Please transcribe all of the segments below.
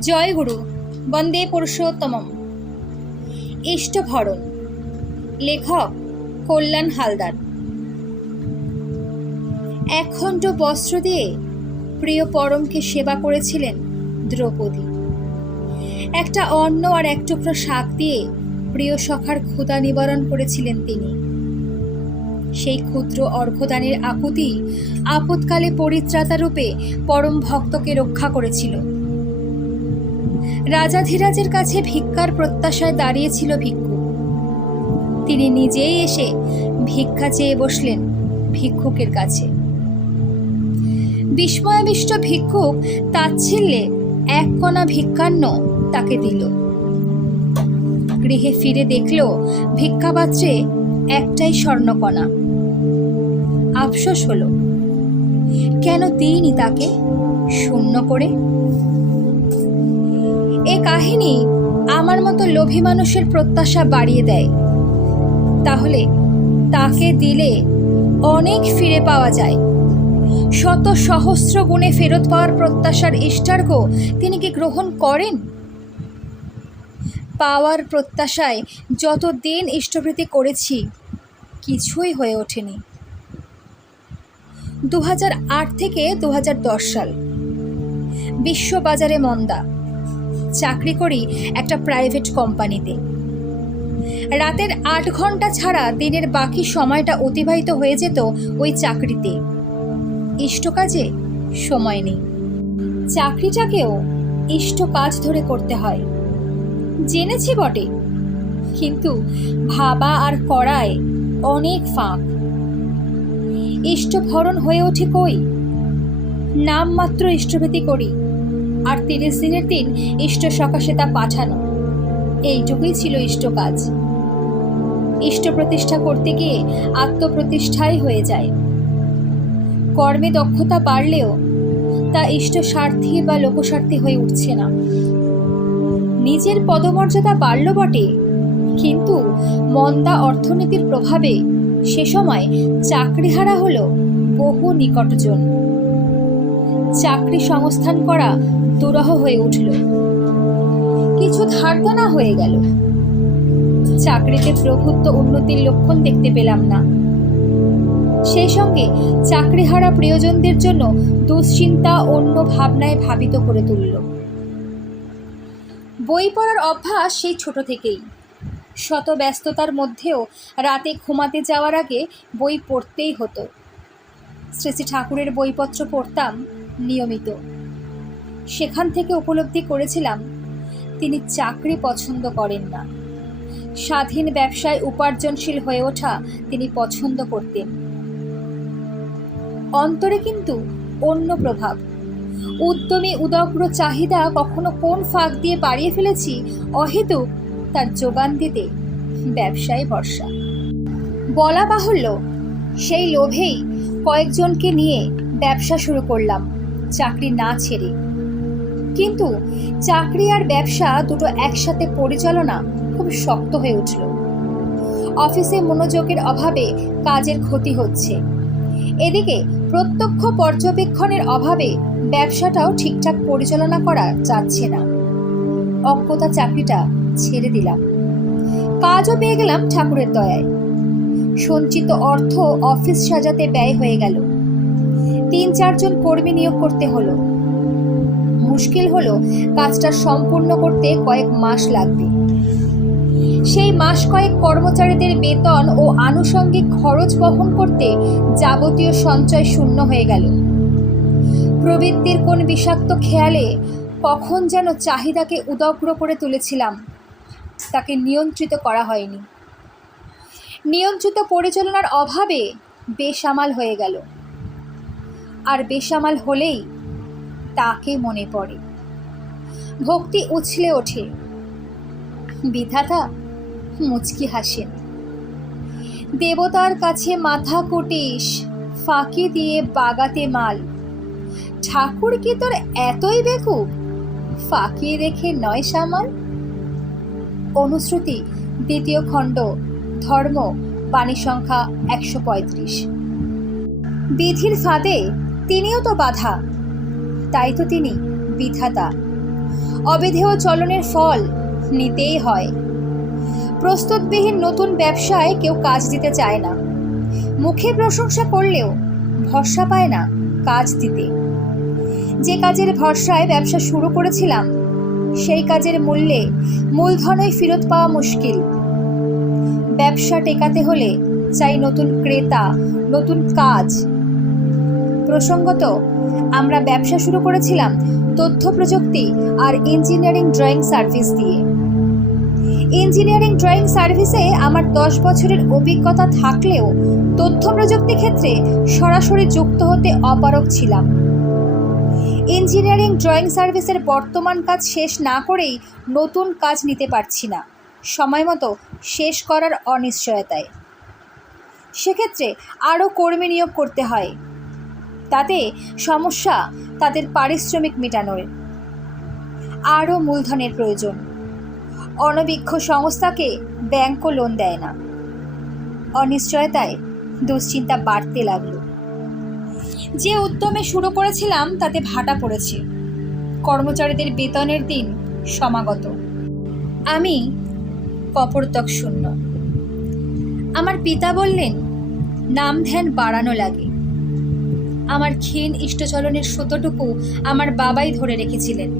জয় গুরু, বন্দে পুরুষোত্তমম। ইষ্টভরণ, লেখক কল্যাণ হালদার। একখণ্ড বস্ত্র দিয়ে প্রিয় পরমকে সেবা করেছিলেন দ্রৌপদী। একটা অন্ন আর এক টুকরো শাক দিয়ে প্রিয় সখার ক্ষুধা নিবারণ করেছিলেন তিনি। সেই ক্ষুদ্র অর্ঘ্যদানের আকুতি আপৎকালে পরিত্রাতা রূপে পরম ভক্তকে রক্ষা করেছিল। রাজাধিরাজের কাছে ভিক্ষার প্রত্যাশায় দাঁড়িয়েছিল ভিক্ষুক। তিনি নিজেই এসে ভিক্ষা চেয়ে বসলেন ভিক্ষুকের কাছে। বিস্ময়াবিষ্ট ভিক্ষুক তাচ্ছিল্যে এক কণা ভিক্ষান্ন তাকে দিল। গৃহে ফিরে দেখল ভিক্ষাপাত্রে একটাই স্বর্ণকণা। আফসোস হলো, কেন দিইনি তাকে শূন্য করে। এ কাহিনী আমার মতো লোভী মানুষের প্রত্যাশা বাড়িয়ে দেয়। তাহলে তাকে দিলে অনেক ফিরে পাওয়া যায়। শত সহস্র গুণে ফেরত পাওয়ার প্রত্যাশার ইষ্টার্ঘ তিনি কি গ্রহণ করেন? পাওয়ার প্রত্যাশায় যত দিন ইষ্টভৃতি করেছি, কিছুই হয়ে ওঠেনি। 2008 থেকে 2010 সাল, বিশ্ববাজারে মন্দা। চাকরি করি একটা প্রাইভেট কোম্পানিতে। রাতের 8 ঘন্টা ছাড়া দিনের বাকি সময়টা অতিবাহিত হয়ে যেত ওই চাকরিতে। ইষ্ট কাজে সময় নেই। চাকরিটাকেও ইষ্ট কাজ ধরে করতে হয়, জেনেছি বটে, কিন্তু ভাবা আর করায় অনেক ফাঁক। ইষ্টভরণ হয়ে ওঠে কই? নামমাত্র ইষ্টভৃতি করি, আর 30 দিনের দিন ইষ্ট সকাশে তা পাঠানো। এইটুকুই ছিল ইষ্ট কাজ। ইষ্ট প্রতিষ্ঠা করতে গিয়ে আত্মপ্রতিষ্ঠাই হয়ে যায়। কর্মে দক্ষতা বাড়লেও তা ইষ্ট স্বার্থী বা লোকস্বার্থী হয়ে উঠছে না। নিজের পদমর্যাদা বাড়ল বটে, কিন্তু মন্দা অর্থনীতির প্রভাবে সে সময় চাকরিহারা হলো বহু নিকটজন। চাকরি সংস্থান করা দুরূহ হয়ে উঠল। কিছু ধারদানা হয়ে গেল। চাকরিতে প্রভুত্ব উন্নতির লক্ষণ দেখতে পেলাম না। সেই সঙ্গে চাকরিহারা প্রিয়জনদের জন্য দুশ্চিন্তা অন্য ভাবনায় ভাবিত করে তুলল। বই পড়ার অভ্যাস সেই ছোট থেকেই। শত ব্যস্ততার মধ্যেও রাতে ঘুমাতে যাওয়ার আগে বই পড়তেই হতো। শ্রী শ্রী ঠাকুরের বইপত্র পড়তাম নিয়মিত। সেখান থেকে উপলব্ধি করেছিলাম তিনি চাকরি পছন্দ করেন না। স্বাধীন ব্যবসায় উপার্জনশীল হয়ে ওঠা তিনি পছন্দ করতেন। অন্তরে কিন্তু অন্য প্রভাব। উদ্যমী উদগ্র চাহিদা কখনো কোন ফাঁক দিয়ে বাড়িয়ে ফেলেছি অহেতুক তার যোগান দিতে ব্যবসায় ভরসা। বলা বাহুল্য, সেই লোভেই কয়েকজনকে নিয়ে ব্যবসা শুরু করলাম চাকরি না ছেড়ে। কিন্তু চাকরি আর ব্যবসা দুটো একসাথে পরিচালনা খুব শক্ত হয়ে উঠল। অফিসে মনোযোগের অভাবে কাজের ক্ষতি হচ্ছে, এদিকে প্রত্যক্ষ পর্যবেক্ষণের অভাবে ব্যবসাটাও ঠিকঠাক পরিচালনা করা যাচ্ছে না। অজ্ঞতা চাকরিটা ছেড়ে দিলাম। কাজও পেয়ে গেলাম ঠাকুরের দয়ায়। সঞ্চিত অর্থ অফিস সাজাতে ব্যয় হয়ে গেল। 3-4 জন কর্মী নিয়োগ করতে হলো। মুশকিল হলো কাজটা সম্পূর্ণ করতে কয়েক মাস লাগবে। সেই মাস কয়েক কর্মচারীদের বেতন ও আনুষঙ্গিক খরচ বহন করতে যাবতীয় সঞ্চয় শূন্য হয়ে গেল। প্রবৃত্তির কোন বিষাক্ত খেয়ালে কখন যেন চাহিদাকে উদগ্র করে তুলেছিলাম, তাকে নিয়ন্ত্রিত করা হয়নি। নিয়ন্ত্রিত পরিচালনার অভাবে বেসামাল হয়ে গেল। আর বেসামাল হলেই তাকে মনে পড়ে। ভক্তি উছলে ওঠে। বিধাতা মুচকি হাসেন। দেবতার কাছে মাথা কুটিস, ফাঁকি দিয়ে বাগাতে মাল। ঠাকুর কি তোর এতই বেকুব, ফাঁকি রেখে নয় সামাল? অনুশ্রুতি 2য় খণ্ড, ধর্ম, বাণী সংখ্যা 135। বিধির ফাঁদে তিনিও তো বাধা, তাই তো তিনি বিধাতা। অবিধেয় চলনের ফল নিতেই হয়। প্রস্তুতবিহীন নতুন ব্যবসায় কেউ কাজ দিতে চায় না, মুখে প্রশংসা করলেও ভরসা পায় না কাজ দিতে। যে কাজের ভরসায় ব্যবসা শুরু করেছিলাম সেই কাজের মূলধনই ফেরত পাওয়া মুশকিল। ব্যবসা টেকাতে হলে চাই নতুন ক্রেতা, নতুন কাজ। প্রসঙ্গত, আমরা ব্যবসা শুরু করেছিলাম তথ্য প্রযুক্তি আর ইঞ্জিনিয়ারিং ড্রয়িং সার্ভিস দিয়ে। ইঞ্জিনিয়ারিং ড্রয়িং সার্ভিসে আমার 10 বছরের অভিজ্ঞতা থাকলেও তথ্য প্রযুক্তি ক্ষেত্রে সরাসরি যুক্ত হতে অপারগ ছিলাম। ইঞ্জিনিয়ারিং ড্রয়িং সার্ভিসের বর্তমান কাজ শেষ না করেই নতুন কাজ নিতে পারছি না, সময় মতো শেষ করার অনিশ্চয়তায়। সেক্ষেত্রে আরও কর্মী নিয়োগ করতে হয়। তাতে সমস্যা তাদের পারিশ্রমিক মেটানোর। আরও মূলধনের প্রয়োজন। অনভিজ্ঞ সংস্থাকে ব্যাংকও লোন দেয় না। অনিশ্চয়তায় দুশ্চিন্তা বাড়তে লাগলো। যে উদ্যমে শুরু করেছিলাম তাতে ভাটা পড়েছে। কর্মচারীদের বেতনের দিন সমাগত। আমি কপরতক শূন্য। আমার পিতা বললেন, নাম ধ্যান বাড়ানো লাগে। আমার ক্ষীণ ইষ্টচলনের সুতোটুকু আমার বাবাই ধরে রেখেছিলেন।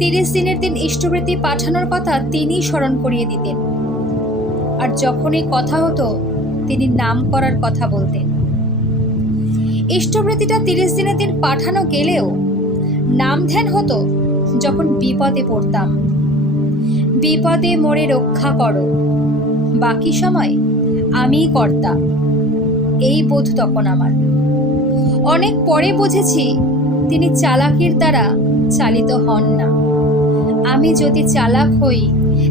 30 দিনের দিন ইষ্টবৃত্তি পাঠানোর কথা তিনিই স্মরণ করিয়ে দিতেন। আর যখনই কথা হতো তিনি নাম করার কথা বলতেন। ইষ্টবৃত্তিটা 30 দিনের দিন পাঠানো গেলেও নাম ধ্যান হতো যখন বিপদে পড়তাম। বিপদে মোরে রক্ষা করো, বাকি সময় আমিই কর্তা, এই বোধ তখন আমার। অনেক পরে বুঝেছি তিনি চালাকির দ্বারা চালিত হন না। আমি যদি চালাক হই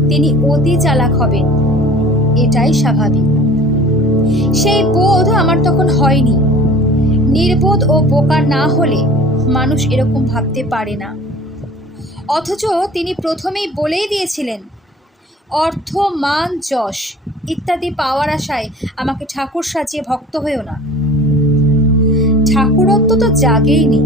তিনি অতি চালাক হবেন, এটাই স্বাভাবিক। সেই বোধ আমার তখন হয়নি। নির্বোধ ও বোকা না হলে মানুষ এরকম ভাবতে পারে না। অথচ তিনি প্রথমেই বলেই দিয়েছিলেন, অর্থ, মান, যশ ইত্যাদি পাওয়ার আশায় আমাকে ঠাকুর সাজিয়ে ভক্ত হয়েও না। ঠাকুরত্ব তো জাগেইনি।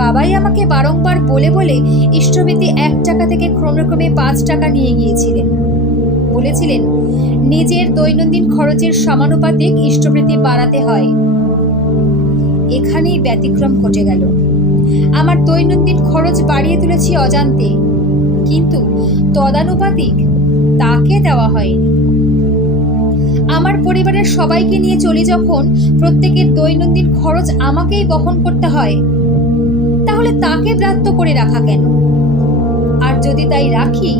বাবাই আমাকে বারংবার বলে বলে ইষ্টবৃত্তি 1 টাকা থেকে ক্রমে 5 টাকা নিয়ে গিয়েছিলেন। বলেছিলেন, নিজের দৈনন্দিন খরচের সমানুপাতিক ইষ্টবৃত্তি বাড়াতে হয়। এখানেই ব্যতিক্রম ঘটে গেল। আমার দৈনন্দিন খরচ বাড়িয়ে তুলেছি অজান্তে, কিন্তু তদানুপাতিক তাকে দেওয়া হয়নি। আমার পরিবারের সবাইকে নিয়ে চলি যখন প্রত্যেকের দৈনন্দিন খরচ আমাকেই বহন করতে হয়, তাহলে তাকে ব্রাত্য করে রাখা কেন? আর যদি তাই রাখি,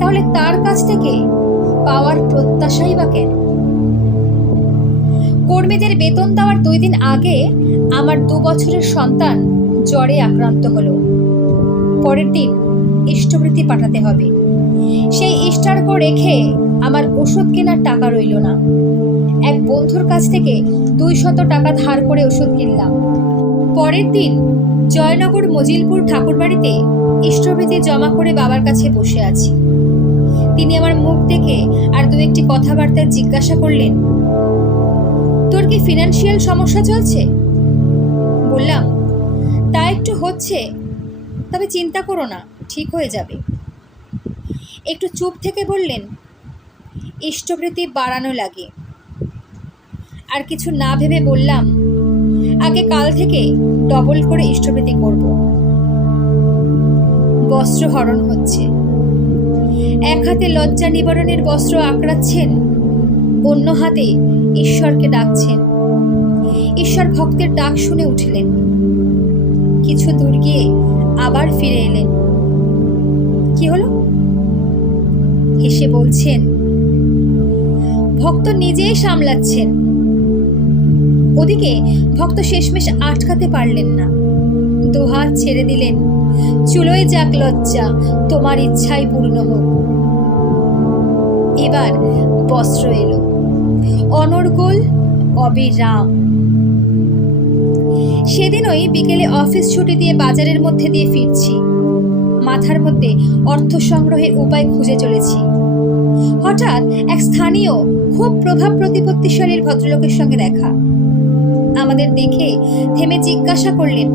তাহলে তার কাছ থেকে পাওয়ার প্রত্যাশাই বা কেন? কর্মীদের বেতন দেওয়ার 2 দিন আগে আমার 2 বছরের সন্তান জ্বরে আক্রান্ত হলো। পরের দিন ইষ্টবৃত্তি পাঠাতে হবে। সেই ইষ্টার্ঘ রেখে আমার ওষুধ কেনার টাকা রইল না। এক বন্ধুর কাছ থেকে 200 টাকা ধার করে ওষুধ কিনলাম। পরের দিন জয়নগর মজিলপুর ঠাকুরবাড়িতে ইষ্টবৃত্তি জমা করে বাবার কাছে বসে আছি। তিনি আমার মুখ দেখে আর 2-1টি কথাবার্তা জিজ্ঞাসা করলেন, তোর কি ফিনান্সিয়াল সমস্যা চলছে? বললাম, তা একটু হচ্ছে, তবে চিন্তা করো না, ঠিক হয়ে যাবে। একটু চুপ থেকে বললেন, ইষ্টবৃত্তি বাড়ানো লাগে। আর কিছু না ভেবে বললাম, আগে কাল থেকে ডবল করে ইষ্টবৃত্তি করব। বস্ত্র হরণ হচ্ছে। এক হাতে লজ্জা নিবারণের বস্ত্র আঁকড়াচ্ছেন, অন্য হাতে ঈশ্বরকে ডাকছেন। ঈশ্বর ভক্তের ডাক শুনে উঠলেন। কিছু দূর গিয়ে আবার ফিরে এলেন। কি হলো? হেসে বলছেন, ভক্ত নিজেই সামলাচ্ছেন। ওদিকে ভক্ত শেষমেশ আটকাতে পারলেন না, দুহাত ছেড়ে দিলেন, চুলোয় যাক লজ্জা, তোমার ইচ্ছাই পূর্ণ হোক। এবার বস্ত্র এলো, অনর্গল, অবিরাম। সেদিনই বিকেলে অফিস ছুটি দিয়ে বাজারের মধ্যে দিয়ে ফিরছি। মাথার মধ্যে অর্থ সংগ্রহের উপায় খুঁজে চলেছি। হঠাৎ এক স্থানীয় খুব প্রভাব প্রতিপত্তিশালীর ভদ্রলোকের সঙ্গে দেখা। আমাদের দেখে থেমে জিজ্ঞাসা করলেন,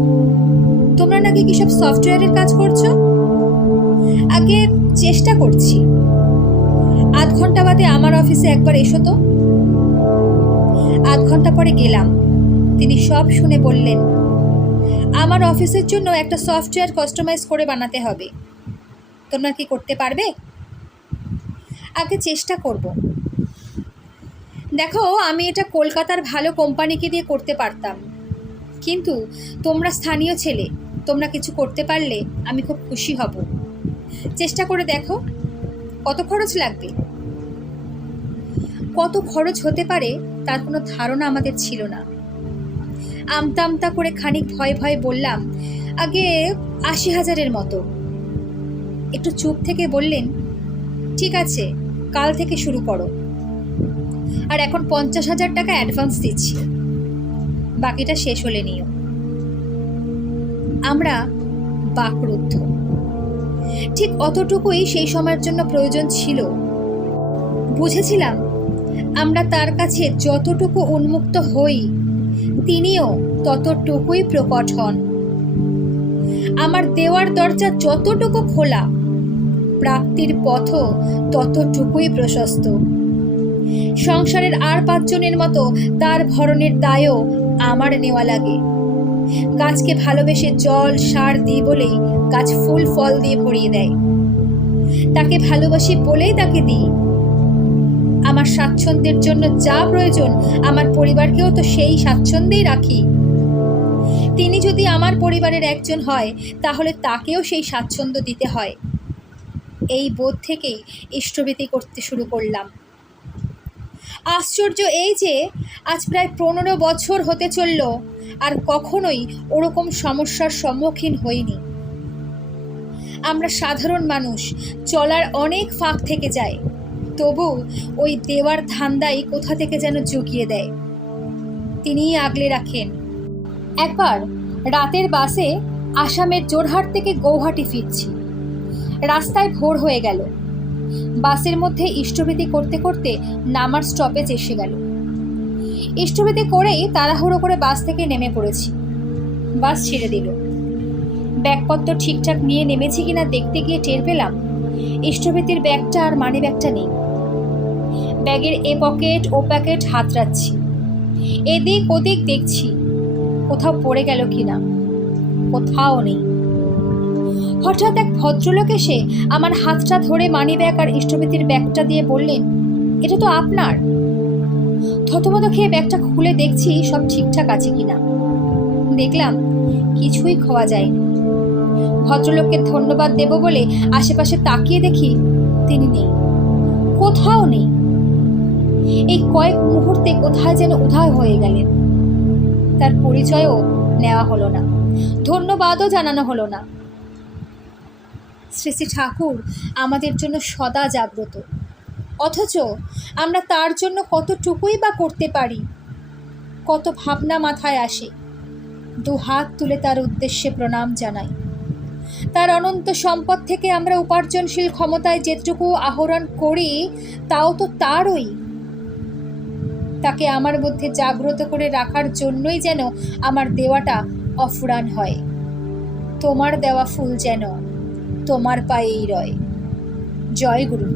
তোমরা নাকি কি সব সফটওয়্যারের কাজ করছো? আগে চেষ্টা করছি। আধ ঘন্টা বাদে আমার অফিসে একবার এসো তো। আধ ঘন্টা পরে গেলাম। তিনি সব শুনে বললেন, আমার অফিসের জন্য একটা সফটওয়্যার কাস্টমাইজ করে বানাতে হবে। তোমরা কি করতে পারবে? আগে চেষ্টা করব। দেখো, আমি এটা কলকাতার ভালো কোম্পানিকে দিয়ে করতে পারতাম, কিন্তু তোমরা স্থানীয় ছেলে, তোমরা কিছু করতে পারলে আমি খুব খুশি হব। চেষ্টা করে দেখো। কত খরচ লাগবে? কত খরচ হতে পারে তার কোনো ধারণা আমাদের ছিল না। আমতা আমতা করে খানিক ভয়ে ভয়ে বললাম, আগে ৮০,০০০-এর মতো। একটু চুপ থেকে বললেন, ঠিক আছে, কাল থেকে শুরু করো। আর এখন ৫০,০০০ টাকা অ্যাডভান্স দিচ্ছি, বাকিটা শেষ হলে নিও। আমরা বাকরুদ্ধ। ঠিক অতটুকুই সেই সময়ের জন্য প্রয়োজন ছিল। বুঝেছিলাম আমরা তার কাছে যতটুকু উন্মুক্ত হই, তিনিও ততটুকুই প্রকট হন। আমার দেওয়ার দরজা যতটুকু খোলা, প্রাপ্তির পথও ততটুকুই প্রশস্ত। সংসারের আর ৫ জনের মতো তার ভরণের দায়ও আমার নেওয়া লাগে। গাছকে ভালোবেসে জল সার দিই বলেই গাছ ফুল ফল দিয়ে ভরিয়ে দেয়। তাকে ভালোবাসি বলেই তাকে দিই। আমার স্বাচ্ছন্দ্যের জন্য যা প্রয়োজন আমার পরিবারকেও তো সেই স্বাচ্ছন্দ্যেই রাখি। তিনি যদি আমার পরিবারের একজন হয়, তাহলে তাকেও সেই স্বাচ্ছন্দ্য দিতে হয়। এই বোধ থেকেই ইষ্টভীতি করতে শুরু করলাম। আশ্চর্য এই যে আজ প্রায় ১৫ বছর হতে চলল, আর কখনোই ওরকম সমস্যার সম্মুখীন হইনি। আমরা সাধারণ মানুষ, চলার অনেক ফাঁক থেকে যায়, তবু ওই দেওয়ার ধান্দাই কোথা থেকে যেন জুগিয়ে দেয়। তিনিই আগলে রাখেন। একবার রাতের বাসে আসামের জোরহাট থেকে গৌহাটি ফিরছি। রাস্তায় ভোর হয়ে গেল। বাসের মধ্যে ইষ্টভীতি করতে করতে নামার স্টপেজ এসে গেল। ইষ্টভীতি করেই তাড়াহুড়ো করে বাস থেকে নেমে পড়েছি। বাস ছেড়ে দিল। ব্যাগপত্র ঠিকঠাক নিয়ে নেমেছি কিনা দেখতে গিয়ে টের পেলাম ইষ্টভীতির ব্যাগটা আর মানি ব্যাগটা নেই। ব্যাগের এ পকেট ও প্যাকেট হাতড়াচ্ছি, এদিক ওদিক দেখছি কোথাও পড়ে গেল কিনা। কোথাও নেই। হঠাৎ এক ভদ্রলোক এসে আমার হাতটা ধরে মানি ব্যাগ আর ইষ্টভীতির ব্যাগটা দিয়ে বললেন, এটা তো আপনার। থতমত খেয়ে ব্যাগটা খুলে দেখছি সব ঠিকঠাক আছে কিনা। দেখলাম কিছুই খোয়া যায়নি। ভদ্রলোককে ধন্যবাদ দেব বলে আশেপাশে তাকিয়ে দেখি তিনি নেই, কোথাও নেই। এই কয়েক মুহূর্তে কোথায় যেন উধাও হয়ে গেলেন। তার পরিচয়ও নেওয়া হলো না, ধন্যবাদও জানানো হলো না। শ্রী শ্রী ঠাকুর আমাদের জন্য সদা জাগ্রত, অথচ আমরা তার জন্য কতটুকুই বা করতে পারি। কত ভাবনা মাথায় আসে। 2 হাত তুলে তার উদ্দেশ্যে প্রণাম জানাই। তার অনন্ত সম্পদ থেকে আমরা উপার্জনশীল ক্ষমতায় যেটুকু আহরণ করি, তাও তো তারই। তাকে আমার মধ্যে জাগ্রত করে রাখার জন্যই যেন আমার দেওয়াটা অফুরান হয়। তোমার দেওয়া ফুল যেন তোমার পায়েই রয়। জয় গুরু।